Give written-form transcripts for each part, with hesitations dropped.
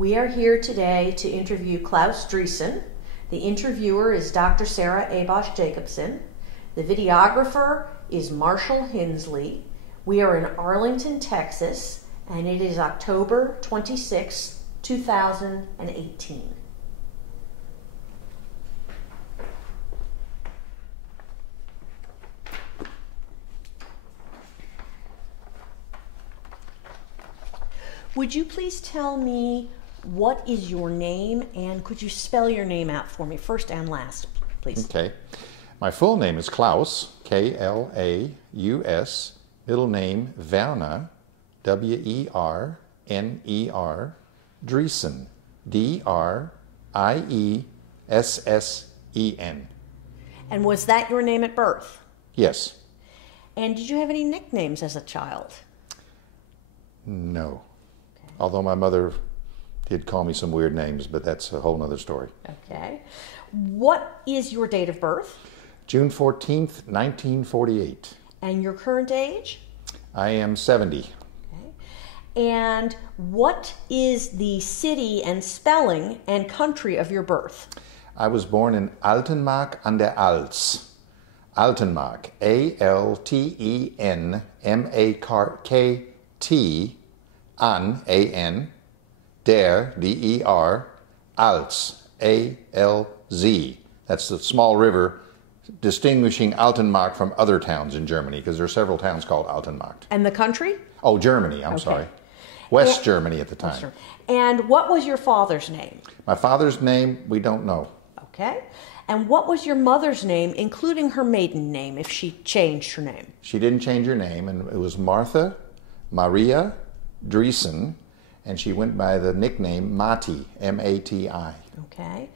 We are here today to interview Klaus Driessen. The interviewer is Dr. Sarah Abosh Jacobson. The videographer is Marshall Hinsley. We are in Arlington, Texas, and it is October 26, 2018. Would you please tell me what is your name, and could you spell your name out for me, first and last, please? Okay. My full name is Klaus, K-L-A-U-S, middle name Vienna, W-E-R-N-E-R, Driessen, D-R-I-E-S-S-E-N. And was that your name at birth? Yes. And did you have any nicknames as a child? No. Okay. Although my mother did call me some weird names, but that's a whole other story. Okay. What is your date of birth? June 14th, 1948. And your current age? I am 70. Okay. And what is the city and spelling and country of your birth? I was born in Altenmark an der Alz. Altenmark, A-L-T-E-N-M-A-K-T, an, A-N, der, D-E-R, Alz, A-L-Z. That's the small river distinguishing Altenmark from other towns in Germany, because there are several towns called Altenmark. And the country? Oh, Germany, I'm sorry. West Germany at the time. And what was your father's name? My father's name, we don't know. Okay. And what was your mother's name, including her maiden name, if she changed her name? She didn't change her name, and it was Martha Maria Driessen, and she went by the nickname Mati, M-A-T-I. Okay.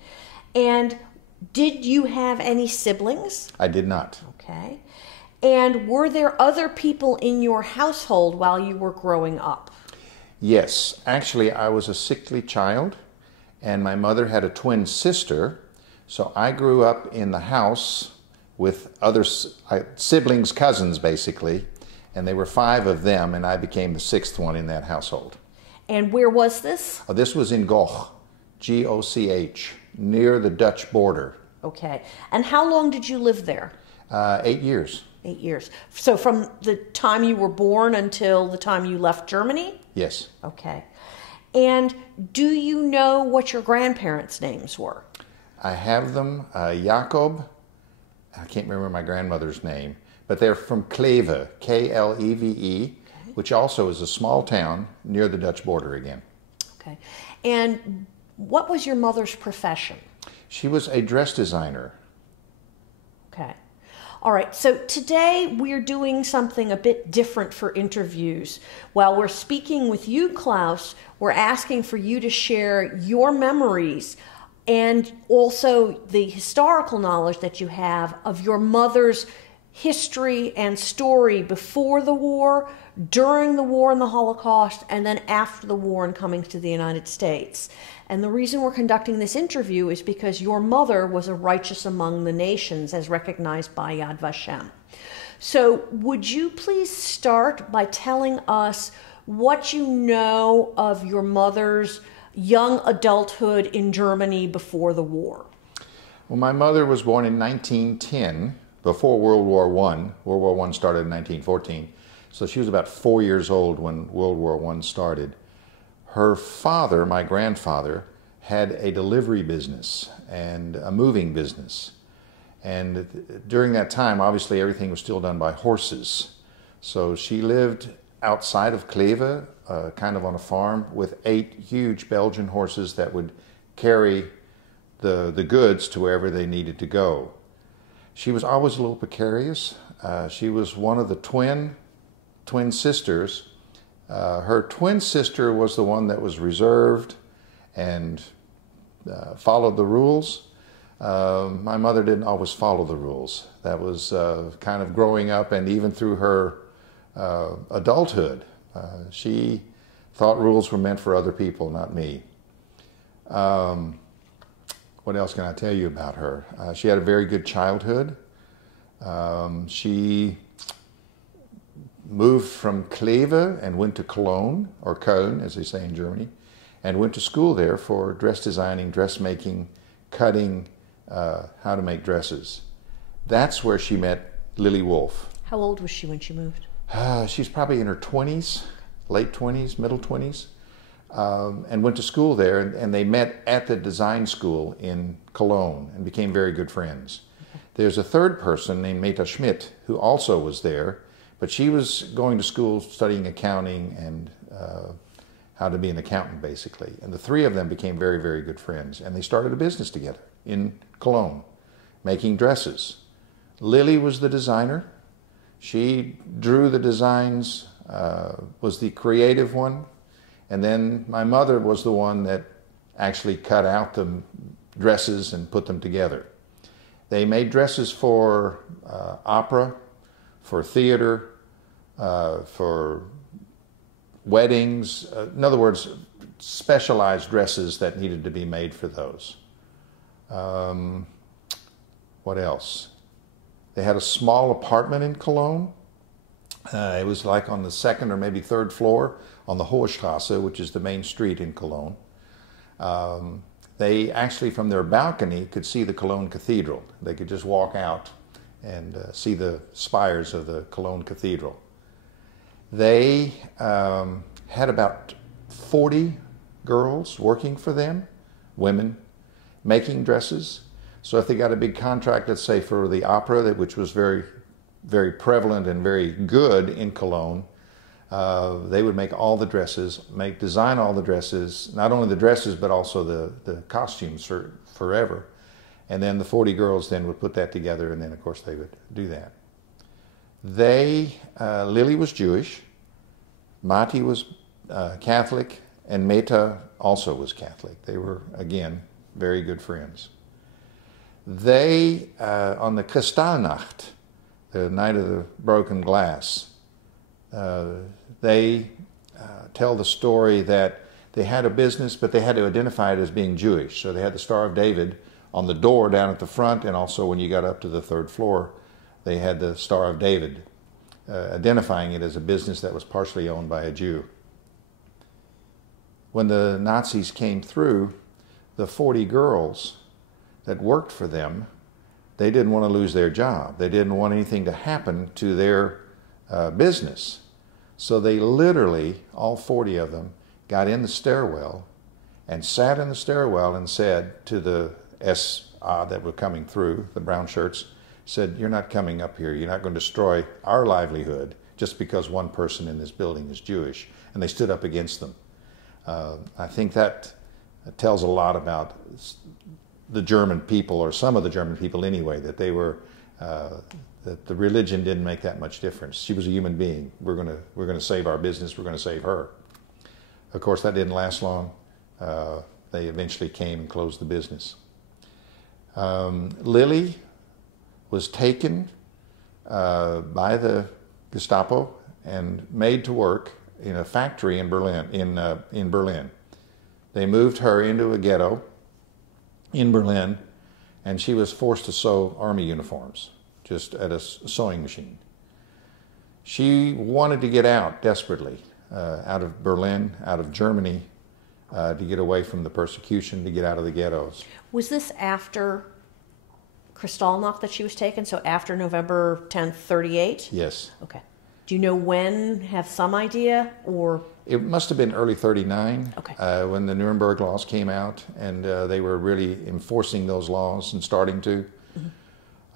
And did you have any siblings? I did not. Okay. And were there other people in your household while you were growing up? Yes. Actually, I was a sickly child, and my mother had a twin sister, so I grew up in the house with other siblings, cousins basically, and there were 5 of them, and I became the 6th one in that household. And where was this? Oh, this was in Goch, G-O-C-H, near the Dutch border. Okay. And how long did you live there? 8 years. 8 years. So from the time you were born until the time you left Germany? Yes. Okay. And do you know what your grandparents' names were? I have them. Jacob, I can't remember my grandmother's name, but they're from Kleve, K-L-E-V-E, which also is a small town near the Dutch border again. Okay. And what was your mother's profession? She was a dress designer. Okay. All right. So today we're doing something a bit different for interviews. While we're speaking with you, Klaus, we're asking for you to share your memories and also the historical knowledge that you have of your mother's history and story before the war, during the war and the Holocaust, and then after the war and coming to the United States. And the reason we're conducting this interview is because your mother was a righteous among the nations as recognized by Yad Vashem. So would you please start by telling us what you know of your mother's young adulthood in Germany before the war? Well, my mother was born in 1910, before World War I. World War I started in 1914. So she was about 4 years old when World War I started. Her father, my grandfather, had a delivery business and a moving business. And during that time, obviously, everything was still done by horses. So she lived outside of Kleve, kind of on a farm, with 8 huge Belgian horses that would carry the goods to wherever they needed to go. She was always a little precarious. She was one of the twin sisters. Her twin sister was the one that was reserved and followed the rules. My mother didn't always follow the rules. That was kind of growing up, and even through her adulthood. She thought rules were meant for other people, not me. What else can I tell you about her? She had a very good childhood. She moved from Kleve and went to Cologne, or Köln, as they say in Germany. and went to school there for dress designing, dressmaking, cutting, how to make dresses. That's where she met Lilli Wolff. How old was she when she moved? She's probably in her 20s, late 20s, middle 20s, and went to school there, and they met at the design school in Cologne and became very good friends. Okay. There's a third person named Meta Schmidt who also was there, but she was going to school studying accounting and how to be an accountant, basically. And the three of them became very, very good friends, and they started a business together in Cologne, making dresses. Lilli was the designer. She drew the designs, was the creative one, and then my mother was the one that actually cut out the dresses and put them together. They made dresses for opera, for theater, for weddings. In other words, specialized dresses that needed to be made for those. What else? They had a small apartment in Cologne. It was like on the second or maybe third floor on the Hohe Straße, which is the main street in Cologne. They actually, from their balcony, could see the Cologne Cathedral. They could just walk out and see the spires of the Cologne Cathedral. They had about 40 girls working for them, women, making dresses. So if they got a big contract, let's say for the opera, which was very, very prevalent and very good in Cologne, they would make all the dresses, design all the dresses, not only the dresses, but also the costumes forever. And then the 40 girls then would put that together, and then of course they would do that. Lilli was Jewish, Mati was Catholic, and Meta also was Catholic. They were, again, very good friends. They, on the Kristallnacht, the night of the broken glass, they tell the story that they had a business, but they had to identify it as being Jewish. So they had the Star of David on the door down at the front, and also when you got up to the third floor, they had the Star of David, identifying it as a business that was partially owned by a Jew. When the Nazis came through, the 40 girls that worked for them, they didn't want to lose their job. They didn't want anything to happen to their business. So they literally, all 40 of them, got in the stairwell and sat in the stairwell and said to the SA that were coming through, the brown shirts, said, "You're not coming up here. You're not going to destroy our livelihood just because one person in this building is Jewish." And they stood up against them. I think that tells a lot about the German people, or some of the German people anyway, that they were, that the religion didn't make that much difference. She was a human being. We're going to save our business. We're going to save her. Of course, that didn't last long. They eventually came and closed the business. Lilli was taken by the Gestapo and made to work in a factory in Berlin. In Berlin, they moved her into a ghetto in Berlin, and she was forced to sew army uniforms just at a sewing machine. She wanted to get out desperately, out of Berlin, out of Germany, to get away from the persecution, to get out of the ghettos. Was this after Kristallnacht that she was taken, so after November 10th, 38? Yes. Okay. Do you know when? Have some idea? Or it must have been early 39, okay, when the Nuremberg laws came out, and they were really enforcing those laws and starting to.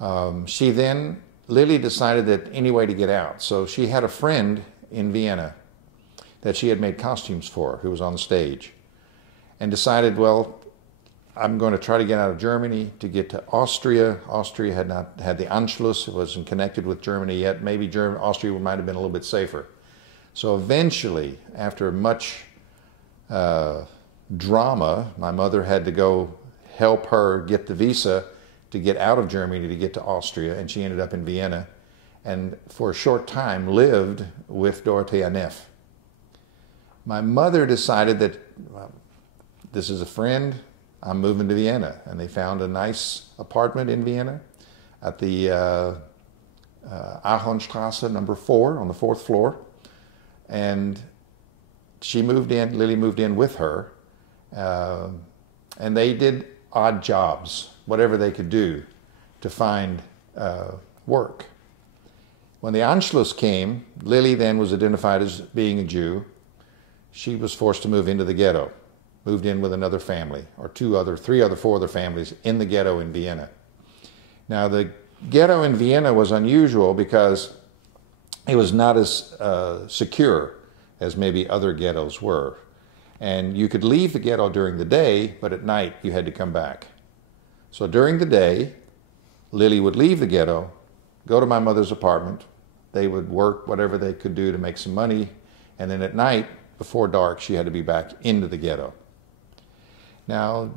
Mm-hmm. Lilli decided that any way to get out. So she had a friend in Vienna that she had made costumes for, who was on stage, and decided, well, I'm going to try to get out of Germany to get to Austria. Austria had not had the Anschluss. It wasn't connected with Germany yet. Maybe Austria might have been a little bit safer. So eventually, after much drama, my mother had to go help her get the visa to get out of Germany to get to Austria, and she ended up in Vienna, and for a short time lived with Dorothea Neff. My mother decided that, well, this is a friend, I'm moving to Vienna, and they found a nice apartment in Vienna at the Ahornstrasse number 4 on the 4th floor, and she moved in. Lilli moved in with her, And they did odd jobs, whatever they could do to find work. When the Anschluss came, Lilli then was identified as being a Jew. She was forced to move into the ghetto, moved in with another family, or four other families in the ghetto in Vienna. Now, the ghetto in Vienna was unusual because it was not as secure as maybe other ghettos were. And you could leave the ghetto during the day, but at night you had to come back. So during the day, Lilli would leave the ghetto, go to my mother's apartment. They would work whatever they could do to make some money. And then at night, before dark, she had to be back into the ghetto. Now,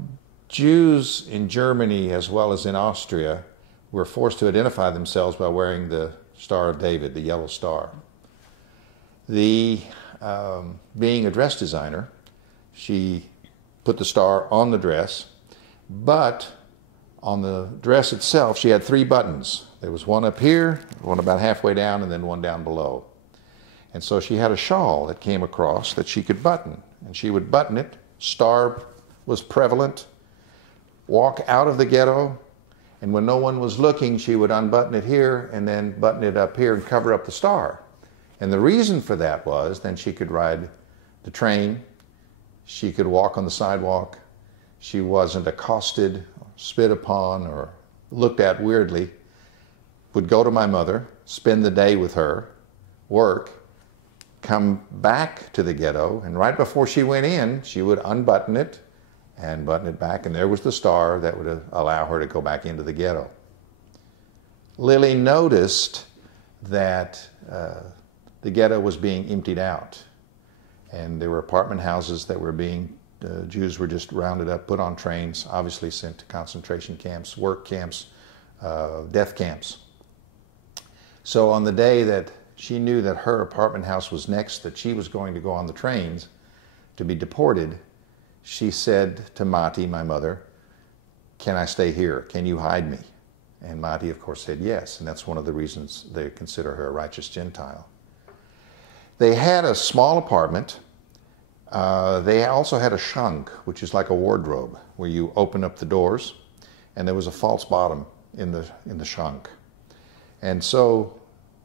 Jews in Germany as well as in Austria were forced to identify themselves by wearing the Star of David, the yellow star. Being a dress designer, she put the star on the dress, but on the dress itself, she had 3 buttons. There was one up here, one about halfway down, and then one down below. And so she had a shawl that came across that she could button, and she would button it. Star was prevalent. Walk out of the ghetto, and when no one was looking, she would unbutton it here and then button it up here and cover up the star. And the reason for that was then she could ride the train, she could walk on the sidewalk, she wasn't accosted, spit upon, or looked at weirdly. Would go to my mother, spend the day with her, work, come back to the ghetto, and right before she went in, she would unbutton it and button it back, and there was the star that would allow her to go back into the ghetto. Lilli noticed that the ghetto was being emptied out, and there were apartment houses that were being, Jews were just rounded up, put on trains, obviously sent to concentration camps, work camps, death camps. So on the day that she knew that her apartment house was next, that she was going to go on the trains to be deported, she said to Mati, my mother, "Can I stay here? Can you hide me?" And Mati, of course, said yes, and that's one of the reasons they consider her a righteous Gentile. They had a small apartment. They also had a shank, which is like a wardrobe, where you open up the doors, and there was a false bottom in the shank. And so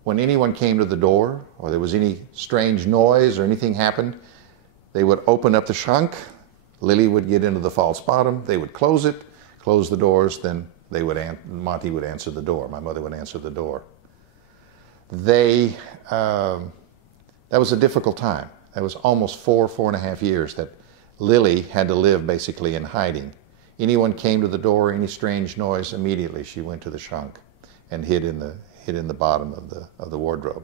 when anyone came to the door, or there was any strange noise or anything happened, they would open up the shank. Lilli would get into the false bottom. They would close it, close the doors. Then Mati would answer the door. My mother would answer the door. That was a difficult time. That was almost 4.5 years that Lilli had to live basically in hiding. Anyone came to the door, any strange noise, immediately she went to the shank and hid in the bottom of the wardrobe.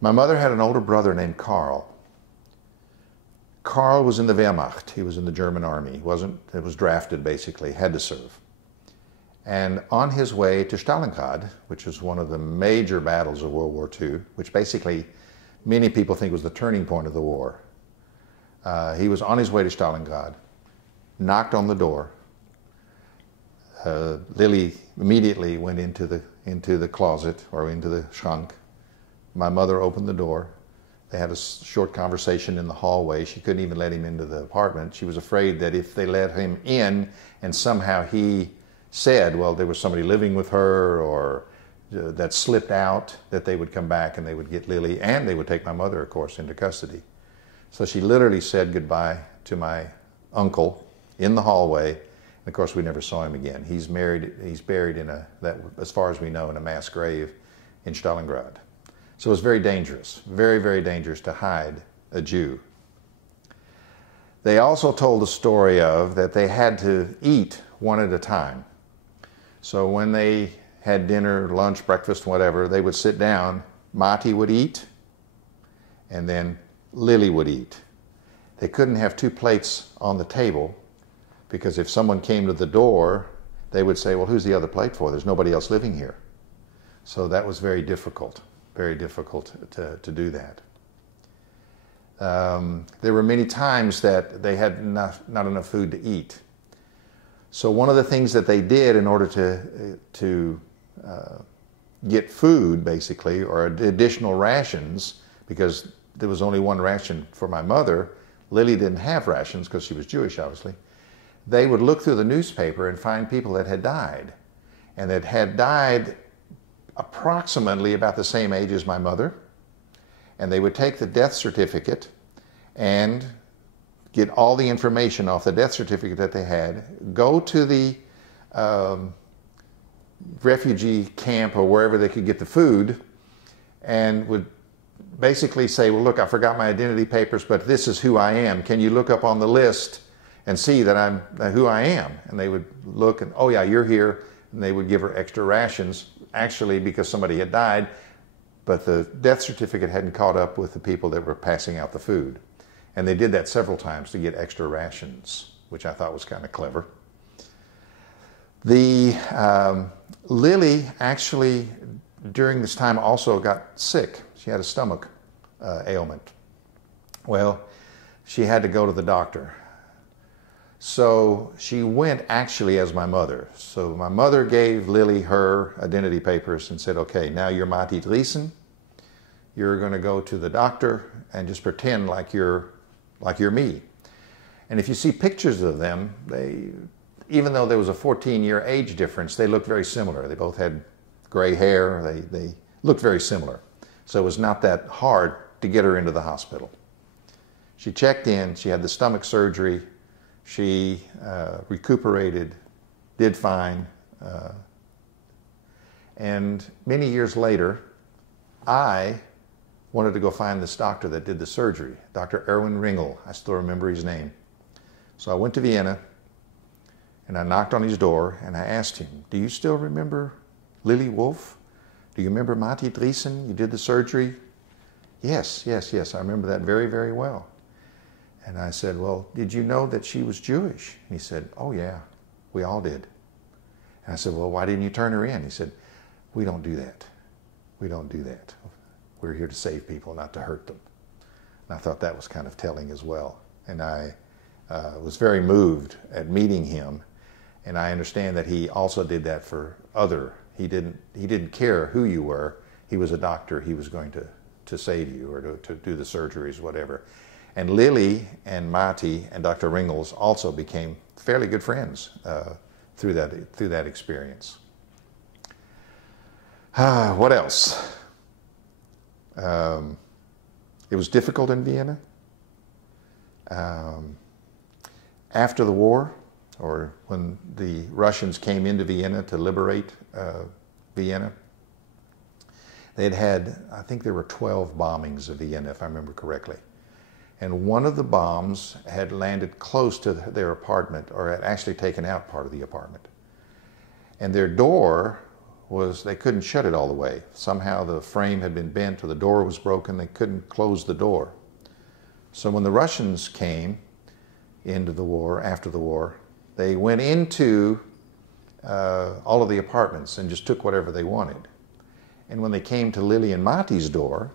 My mother had an older brother named Karl. Karl was in the Wehrmacht. He was in the German army. He was drafted basically, had to serve. And on his way to Stalingrad, which was one of the major battles of World War II, which basically many people think was the turning point of the war. He was on his way to Stalingrad, knocked on the door. Lilli immediately went into the closet or into the shank. My mother opened the door. They had a short conversation in the hallway. She couldn't even let him into the apartment. She was afraid that if they let him in and somehow he said, well, there was somebody living with her or that slipped out, that they would come back and they would get Lilli, and they would take my mother, of course, into custody. So she literally said goodbye to my uncle in the hallway. And of course, we never saw him again. He's buried in as far as we know, in a mass grave in Stalingrad. So it was very dangerous, very, very dangerous to hide a Jew. They also told the story of that they had to eat one at a time. So when they had dinner, lunch, breakfast, whatever, they would sit down. Mati would eat, and then Lilli would eat. They couldn't have 2 plates on the table, because if someone came to the door, they would say, well, who's the other plate for? There's nobody else living here. So that was very difficult to do that. There were many times that they had not enough food to eat. So one of the things that they did in order to get food, basically, or additional rations, because there was only one ration for my mother, Lilli didn't have rations because she was Jewish, obviously. They would look through the newspaper and find people that had died, and that had died approximately about the same age as my mother. And they would take the death certificate and get all the information off the death certificate that they had, go to the refugee camp or wherever they could get the food, and would basically say, well, look, I forgot my identity papers, but this is who I am. Can you look up on the list and see that I'm who I am? And they would look and, oh yeah, you're here. And they would give her extra rations, actually because somebody had died, but the death certificate hadn't caught up with the people that were passing out the food. And they did that several times to get extra rations, which I thought was kind of clever. The Lilli actually, during this time, also got sick. She had a stomach ailment. Well, she had to go to the doctor. So she went actually as my mother. So my mother gave Lilli her identity papers and said, okay, now you're Mati Driessen. You're going to go to the doctor and just pretend like you're me. And if you see pictures of them, even though there was a 14-year age difference, they looked very similar. They both had gray hair. They looked very similar. So it was not that hard to get her into the hospital. She checked in. She had the stomach surgery. She recuperated, did fine. And many years later, I wanted to go find this doctor that did the surgery, Dr. Erwin Ringel. I still remember his name. So I went to Vienna, and I knocked on his door, and I asked him, do you still remember Lilli Wolff? Do you remember Mati Driessen? You did the surgery? Yes, yes, yes, I remember that very, very well. And I said, well, did you know that she was Jewish? And he said, oh yeah, we all did. And I said, well, why didn't you turn her in? He said, we don't do that. We don't do that. We're here to save people, not to hurt them. And I thought that was kind of telling as well. And I was very moved at meeting him. And I understand that he also did that for he didn't care who you were. He was a doctor. He was going to save you or to do the surgeries, whatever. And Lilli and Mati and Dr. Ringels also became fairly good friends through that experience. What else? It was difficult in Vienna. After the war, or when the Russians came into Vienna to liberate Vienna, they'd had, I think there were 12 bombings of Vienna, if I remember correctly. And one of the bombs had landed close to their apartment, or had actually taken out part of the apartment. And their door they couldn't shut it all the way. Somehow the frame had been bent or the door was broken. They couldn't close the door. So when the Russians came into the war, after the war, they went into all of the apartments and just took whatever they wanted. And when they came to Lilli and Mati's door,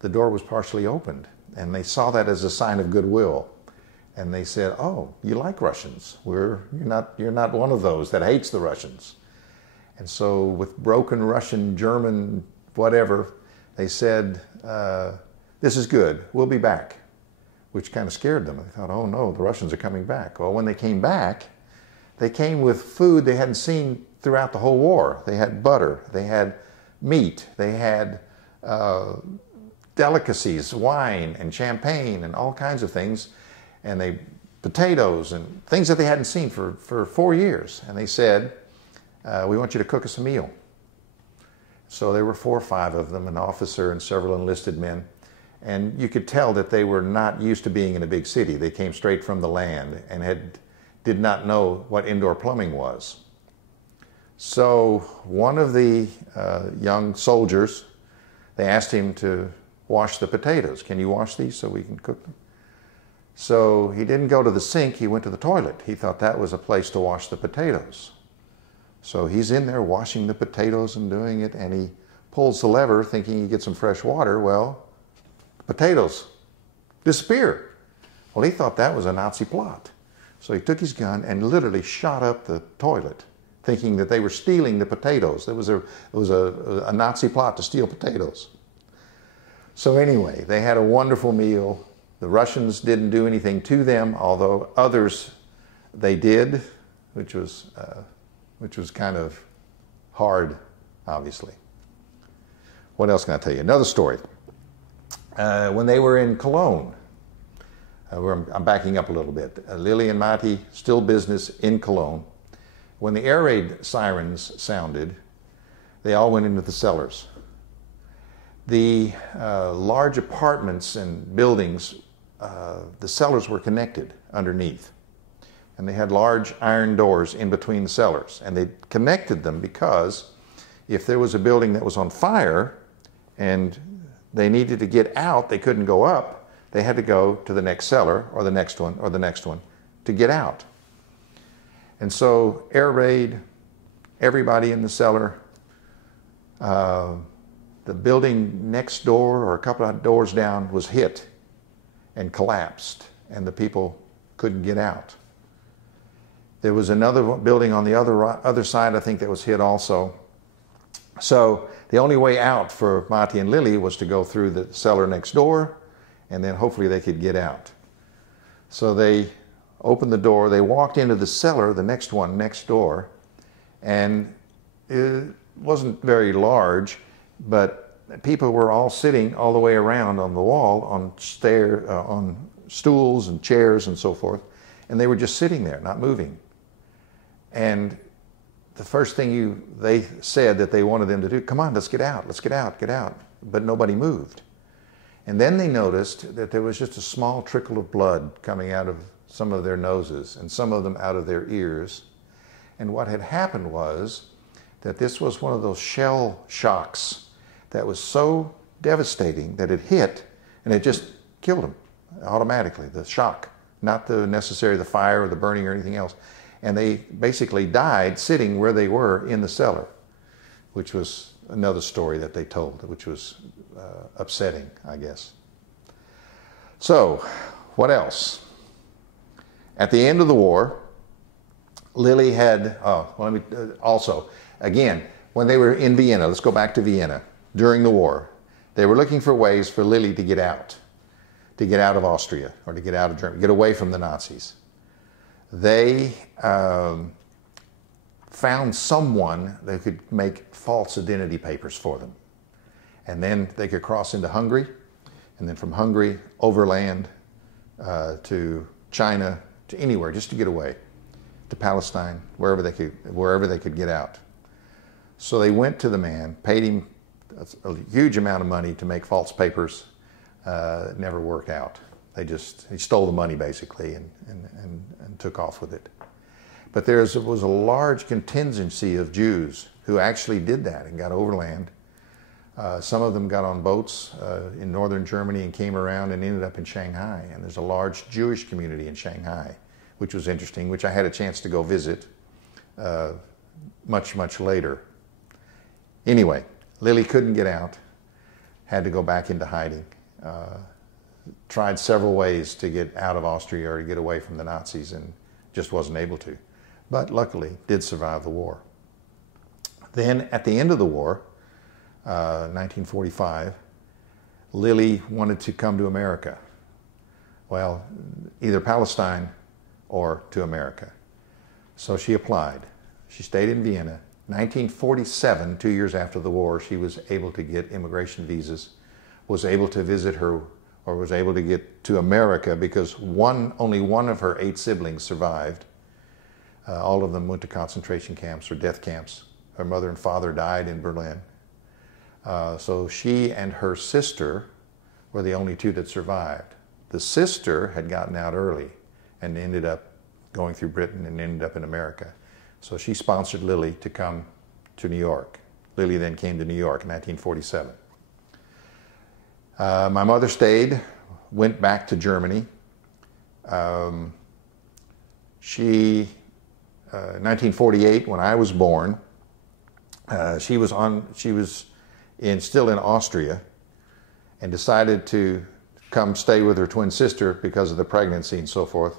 the door was partially opened. And they saw that as a sign of goodwill. And they said, oh, you like Russians. You're not one of those that hates the Russians. And so with broken Russian, German, whatever, they said, this is good, we'll be back, which kind of scared them. They thought, oh no, the Russians are coming back. Well, when they came back, they came with food they hadn't seen throughout the whole war. They had butter, they had meat, they had delicacies, wine and champagne and all kinds of things, and potatoes and things that they hadn't seen for 4 years. And they said, we want you to cook us a meal. So there were 4 or 5 of them, an officer and several enlisted men. And you could tell that they were not used to being in a big city. They came straight from the land and did not know what indoor plumbing was. So one of the young soldiers, they asked him to wash the potatoes. Can you wash these so we can cook them? So he didn't go to the sink, he went to the toilet. He thought that was a place to wash the potatoes. So he's in there washing the potatoes and doing it, and he pulls the lever thinking he gets some fresh water. Well, the potatoes disappear. Well, he thought that was a Nazi plot. So he took his gun and literally shot up the toilet, thinking that they were stealing the potatoes. It was a Nazi plot to steal potatoes. So anyway, they had a wonderful meal. The Russians didn't do anything to them, although others they did, which was kind of hard, obviously. What else can I tell you? Another story. When they were in Cologne, I'm backing up a little bit. Lilli and Mati, still business in Cologne. When the air raid sirens sounded, they all went into the cellars. The large apartments and buildings, the cellars were connected underneath. And they had large iron doors in between the cellars. And they connected them because if there was a building that was on fire and they needed to get out, they couldn't go up, they had to go to the next cellar or the next one or the next one to get out. And so air raid, everybody in the cellar, the building next door or a couple of doors down was hit and collapsed, and the people couldn't get out. There was another building on the other side, I think, that was hit also. So the only way out for Mati and Lilli was to go through the cellar next door, and then hopefully they could get out. So they opened the door, they walked into the cellar, the next one next door, and it wasn't very large, but people were all sitting all the way around on the wall, on stools and chairs and so forth, and they were just sitting there, not moving. And the first thing they said that they wanted them to do, come on, let's get out, get out. But nobody moved. And then they noticed that there was just a small trickle of blood coming out of some of their noses and some of them out of their ears. And what had happened was that this was one of those shell shocks that was so devastating that it hit and it just killed them automatically, the shock, not necessarily the fire or the burning or anything else. And they basically died sitting where they were in the cellar, which was another story that they told, which was upsetting, I guess. So, what else? At the end of the war, Lilli had, also, again, when they were in Vienna, let's go back to Vienna, during the war, they were looking for ways for Lilli to get out of Austria, or to get out of Germany, get away from the Nazis. They found someone that could make false identity papers for them. And then they could cross into Hungary, and then from Hungary overland to China, to anywhere, just to get away, to Palestine, wherever they could get out. So they went to the man, paid him a huge amount of money to make false papers. It never worked out. He stole the money basically and took off with it. But there was a large contingency of Jews who actually did that and got overland. Some of them got on boats in northern Germany and came around and ended up in Shanghai. And there's a large Jewish community in Shanghai, which was interesting, which I had a chance to go visit much, much later. Anyway, Lilli couldn't get out, had to go back into hiding. Tried several ways to get out of Austria or to get away from the Nazis and just wasn't able to. But luckily did survive the war. Then at the end of the war, 1945, Lilli wanted to come to America. Well, either Palestine or to America. So she applied. She stayed in Vienna. 1947, 2 years after the war, she was able to get immigration visas, was able to visit her, or was able to get to America because only one of her 8 siblings survived. All of them went to concentration camps or death camps. Her mother and father died in Berlin. So she and her sister were the only 2 that survived. The sister had gotten out early and ended up going through Britain and ended up in America. So she sponsored Lilli to come to New York. Lilli then came to New York in 1947. My mother stayed, went back to Germany. 1948, when I was born, she was still in Austria and decided to come stay with her twin sister because of the pregnancy and so forth.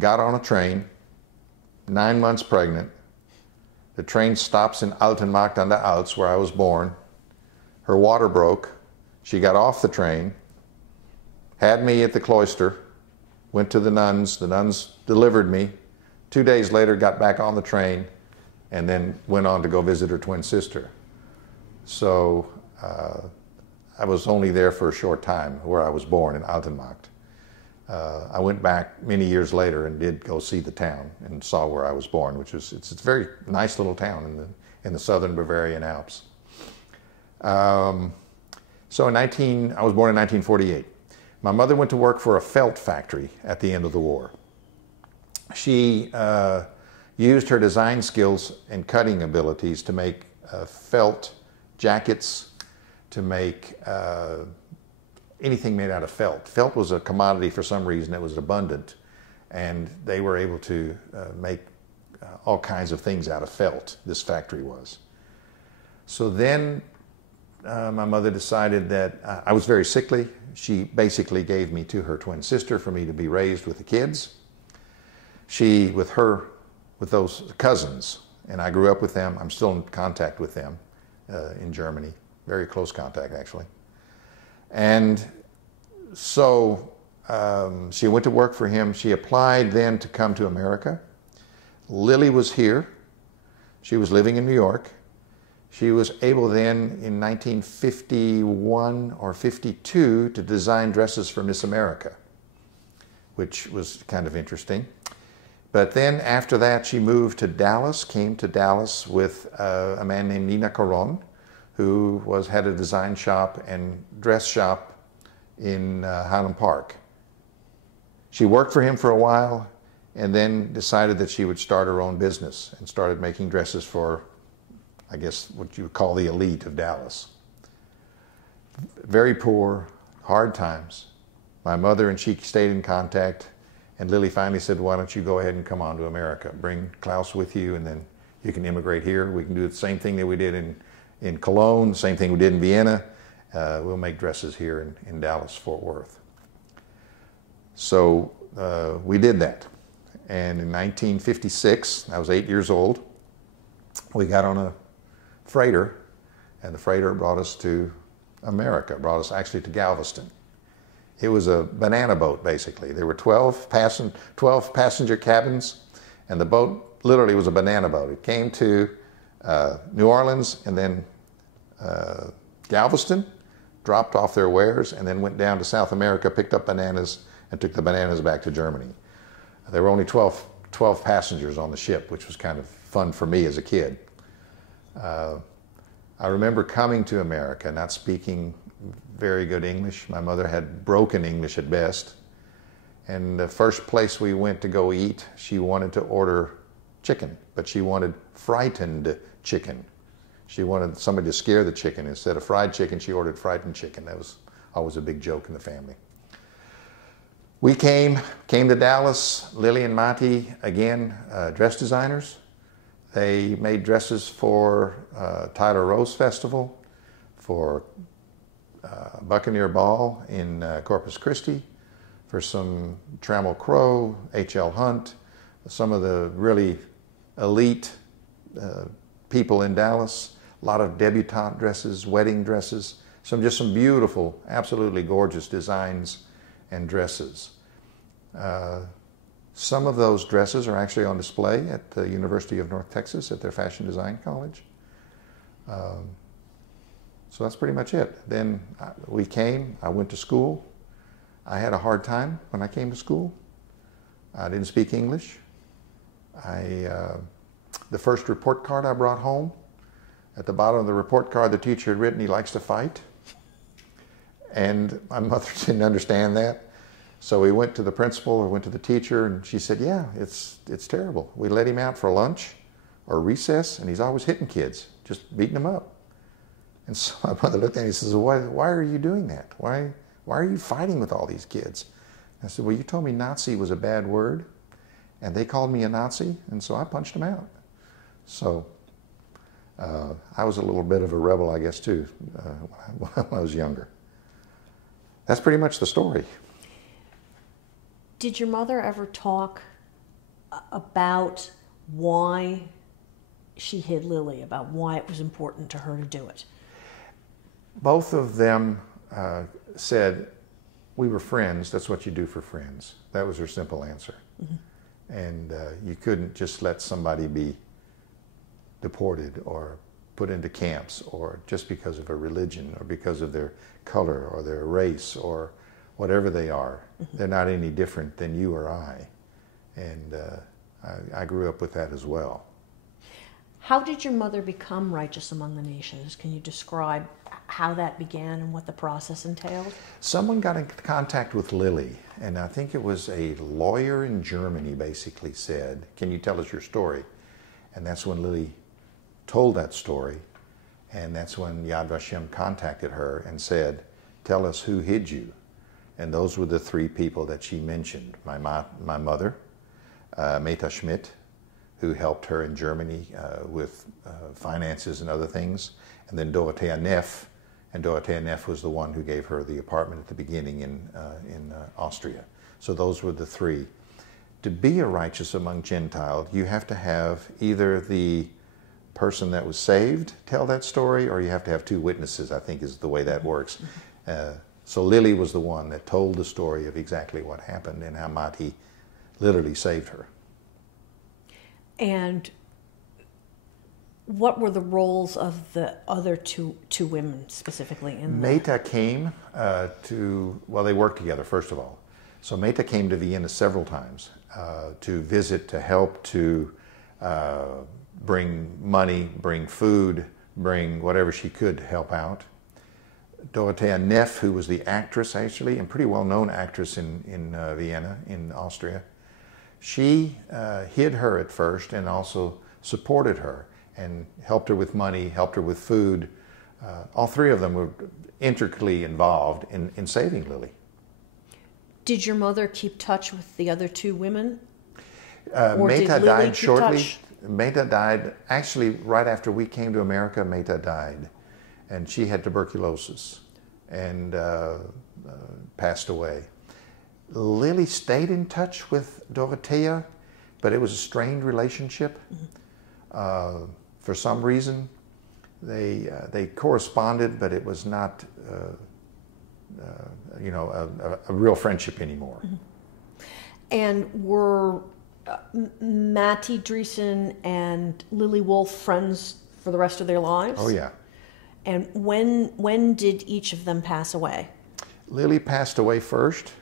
Got on a train, 9 months pregnant. The train stops in Altenmarkt an der Alz, where I was born. Her water broke. She got off the train, had me at the cloister, went to the nuns delivered me. 2 days later, got back on the train, and then went on to go visit her twin sister. So I was only there for a short time, where I was born in Altenmarkt. I went back many years later and did go see the town and saw where I was born, which is it's a very nice little town in the southern Bavarian Alps. So I was born in 1948. My mother went to work for a felt factory at the end of the war. She used her design skills and cutting abilities to make felt jackets, to make anything made out of felt. Felt was a commodity for some reason. It was abundant, and they were able to make all kinds of things out of felt, this factory was. So then my mother decided that I was very sickly. She basically gave me to her twin sister for me to be raised with the kids. She, with those cousins, and I grew up with them. I'm still in contact with them in Germany, very close contact actually. And so she went to work for him. She applied then to come to America. Lilli was here. She was living in New York. She was able then in 1951 or 52 to design dresses for Miss America, which was kind of interesting. But then after that, she moved to Dallas, came to Dallas with a man named Nina Caron, who had a design shop and dress shop in Highland Park. She worked for him for a while and then decided that she would start her own business and started making dresses for, I guess, what you would call the elite of Dallas. Very poor, hard times. My mother and she stayed in contact, and Lilli finally said, why don't you go ahead and come on to America? Bring Klaus with you, and then you can immigrate here. We can do the same thing that we did in Cologne, the same thing we did in Vienna. We'll make dresses here in Dallas, Fort Worth. So we did that. And in 1956, I was 8 years old, we got on a freighter, and the freighter brought us to America, brought us actually to Galveston. It was a banana boat, basically. There were 12 passenger cabins, and the boat literally was a banana boat. It came to New Orleans and then Galveston, dropped off their wares, and then went down to South America, picked up bananas, and took the bananas back to Germany. There were only 12 passengers on the ship, which was kind of fun for me as a kid. I remember coming to America, not speaking very good English. My mother had broken English at best. And the first place we went to go eat, she wanted to order chicken, but she wanted frightened chicken. She wanted somebody to scare the chicken. Instead of fried chicken, she ordered frightened chicken. That was always a big joke in the family. We came to Dallas. Lilli and Mati, again, dress designers. They made dresses for Tyler Rose Festival, for Buccaneer Ball in Corpus Christi, for some Trammell Crow, H.L. Hunt, some of the really elite people in Dallas, a lot of debutante dresses, wedding dresses, just some beautiful, absolutely gorgeous designs and dresses. Some of those dresses are actually on display at the University of North Texas at their Fashion Design College. So that's pretty much it. Then we came, I went to school. I had a hard time when I came to school. I didn't speak English. The first report card I brought home, at the bottom of the report card, the teacher had written, "He likes to fight." And my mother didn't understand that. So we went to the principal or went to the teacher, and she said, yeah, it's terrible. We let him out for lunch or recess, and he's always hitting kids, just beating them up. And so my mother looked at me and says, why are you doing that? Why are you fighting with all these kids? I said, well, you told me Nazi was a bad word, and they called me a Nazi, and so I punched them out. So I was a little bit of a rebel, I guess, too, when I was younger. That's pretty much the story. Did your mother ever talk about why she hid Lilli, about why it was important to her to do it? Both of them said we were friends. That's what you do for friends. That was her simple answer. And you couldn't just let somebody be deported or put into camps or just because of a religion or because of their color or their race or whatever they are. They're not any different than you or I. And I grew up with that as well. How did your mother become righteous among the nations? Can you describe how that began and what the process entailed? Someone got in contact with Lilli, and I think it was a lawyer in Germany basically said, "Can you tell us your story?" And that's when Lilli told that story, and that's when Yad Vashem contacted her and said, "Tell us who hid you." And those were the three people that she mentioned. My mother, Meta Schmidt, who helped her in Germany with finances and other things, and then Dorothea Neff, and Dorothea Neff was the one who gave her the apartment at the beginning in Austria. So those were the three. To be a righteous among Gentiles, you have to have either the person that was saved tell that story, or you have to have two witnesses, I think is the way that works. So Lilli was the one that told the story of exactly what happened and how Mati literally saved her. And what were the roles of the other two women specifically in that? Meta came well, they worked together, first of all. So Meta came to Vienna several times to visit, to help, to bring money, bring food, bring whatever she could to help out. Dorothea Neff, who was the actress actually, and pretty well-known actress in Vienna, in Austria, she hid her at first and also supported her and helped her with money, helped her with food. All three of them were intricately involved in saving Lilli. Did your mother keep touch with the other two women? Meta died shortly. Meta died actually right after we came to America. Meta died, and she had tuberculosis and passed away. Lilli stayed in touch with Dorothea, but it was a strained relationship. For some reason, they corresponded, but it was not, a real friendship anymore. And were Mati Driessen and Lilli Wolff friends for the rest of their lives? Oh yeah. And when did each of them pass away? Lilli passed away first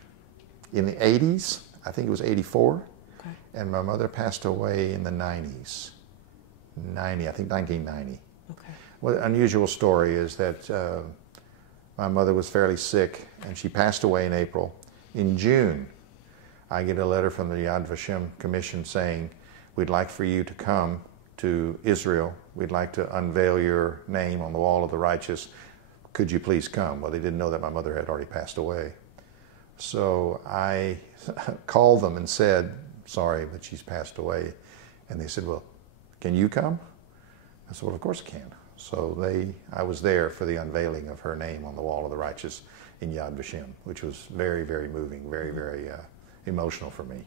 in the 80s. I think it was 84. Okay. And my mother passed away in the 90s. I think 1990. Okay. Well, the unusual story is that my mother was fairly sick and she passed away in April. In June, I get a letter from the Yad Vashem Commission saying, "We'd like for you to come to Israel. We'd like to unveil your name on the wall of the righteous. Could you please come?" Well, they didn't know that my mother had already passed away. So I called them and said, "Sorry, but she's passed away." And they said, "Well, can you come?" I said, "Well, of course I can." So I was there for the unveiling of her name on the wall of the righteous in Yad Vashem, which was very, very moving, very, very emotional for me.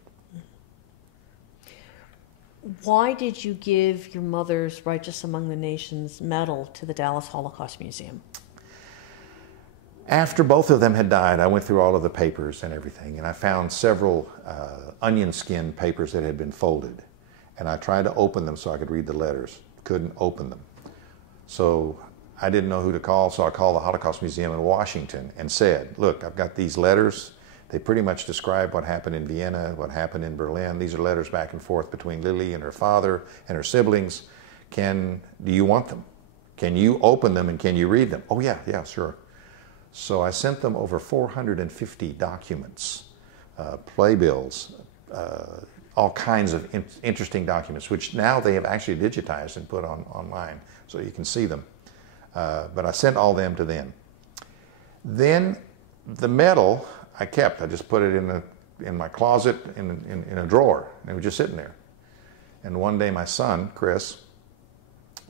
Why did you give your mother's Righteous Among the Nations medal to the Dallas Holocaust Museum? After both of them had died, I went through all of the papers and everything, and I found several onion skin papers that had been folded. And I tried to open them so I could read the letters. Couldn't open them. So I didn't know who to call, so I called the Holocaust Museum in Washington and said, "Look, I've got these letters. They pretty much describe what happened in Vienna, what happened in Berlin. These are letters back and forth between Lilli and her father and her siblings. Do you want them? Can you open them and can you read them?" "Oh yeah, sure." So I sent them over 450 documents, playbills, all kinds of interesting documents, which now they have actually digitized and put online so you can see them. But I sent all them to them. Then the medal I kept. I just put it in my closet in a drawer, and it was just sitting there. And one day my son, Chris,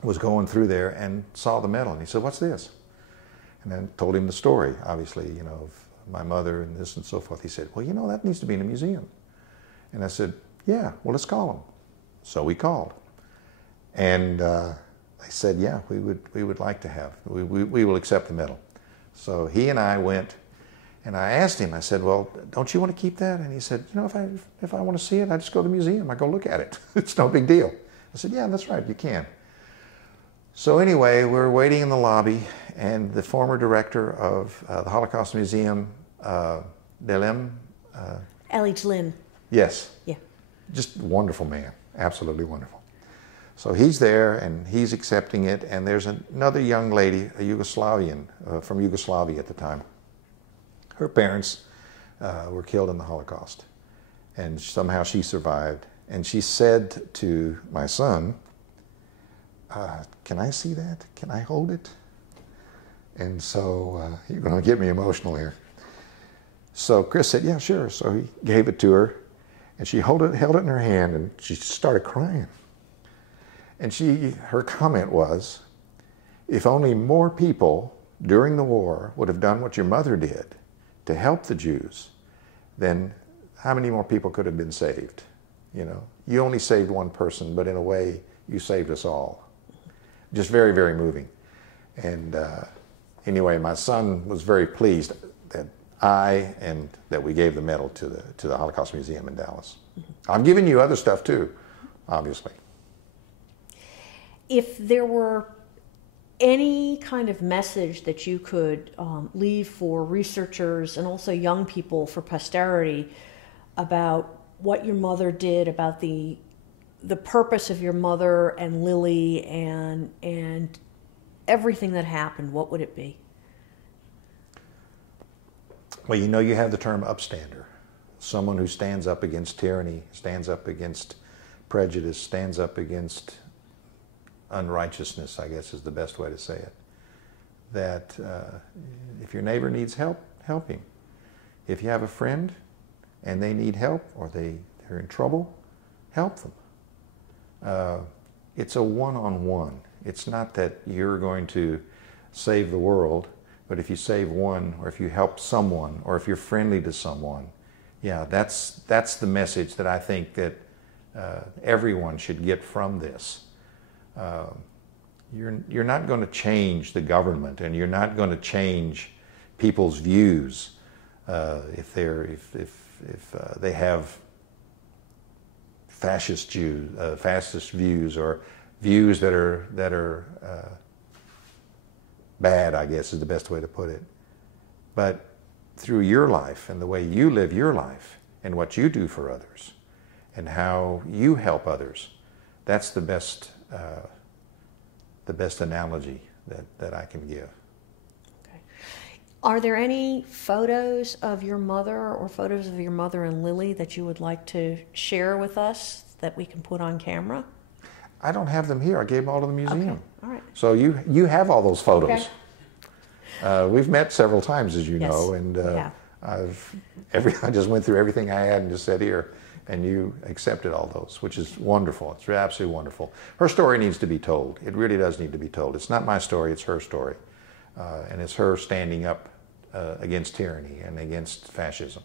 was going through there and saw the medal, and he said, "What's this?" And then told him the story, obviously, of my mother and this and so forth. He said, "Well, that needs to be in a museum." And I said, "Yeah, well, let's call him." So we called. And they said, "Yeah, we would like to have, we will accept the medal." So he and I went, And I asked him, I said, well, don't you want to keep that? And he said, you know, if I want to see it, I just go to the museum. I go look at it. It's no big deal. I said, yeah, that's right, you can. So anyway, we're waiting in the lobby, and the former director of the Holocaust Museum, Delem. Ellie Lynn. Yes. Yeah. Just wonderful man, absolutely wonderful. So he's there, and he's accepting it, and there's another young lady, a Yugoslavian, from Yugoslavia at the time. Her parents were killed in the Holocaust, and somehow she survived. And she said to my son, can I see that? Can I hold it? And so, you're going to get me emotional here. So Chris said, yeah, sure. So he gave it to her, and she held it in her hand, and she started crying. And her comment was, if only more people during the war would have done what your mother did to help the Jews, then how many more people could have been saved? You know, you only saved one person, but in a way, you saved us all. Just very, very moving. And anyway, my son was very pleased that that we gave the medal to the Holocaust Museum in Dallas. I'm giving you other stuff too, obviously. If there were any kind of message that you could leave for researchers and also young people for posterity about what your mother did, about the purpose of your mother and Lilli and everything that happened, what would it be? Well, you know, you have the term upstander, someone who stands up against tyranny, stands up against prejudice, stands up against unrighteousness, I guess is the best way to say it. That if your neighbor needs help, help him. If you have a friend and they need help or they're in trouble, help them. It's a one-on-one. It's not that you're going to save the world, but if you save one, or if you help someone, or if you're friendly to someone, yeah, that's the message that I think that everyone should get from this. You're not going to change the government, and you're not going to change people's views if they have fascist views, or views that are bad, I guess is the best way to put it. But through your life and the way you live your life and what you do for others and how you help others, that's the best analogy that I can give. Okay. Are there any photos of your mother or photos of your mother and Lilli that you would like to share with us that we can put on camera? I don't have them here. I gave them all to the museum. Okay. All right. So you have all those photos. Okay. We've met several times, as you Yes. know, and Yeah. I just went through everything I had and just said here, and you accepted all those, which is wonderful. It's absolutely wonderful. Her story needs to be told. It really does need to be told. It's not my story, it's her story. And it's her standing up against tyranny and against fascism.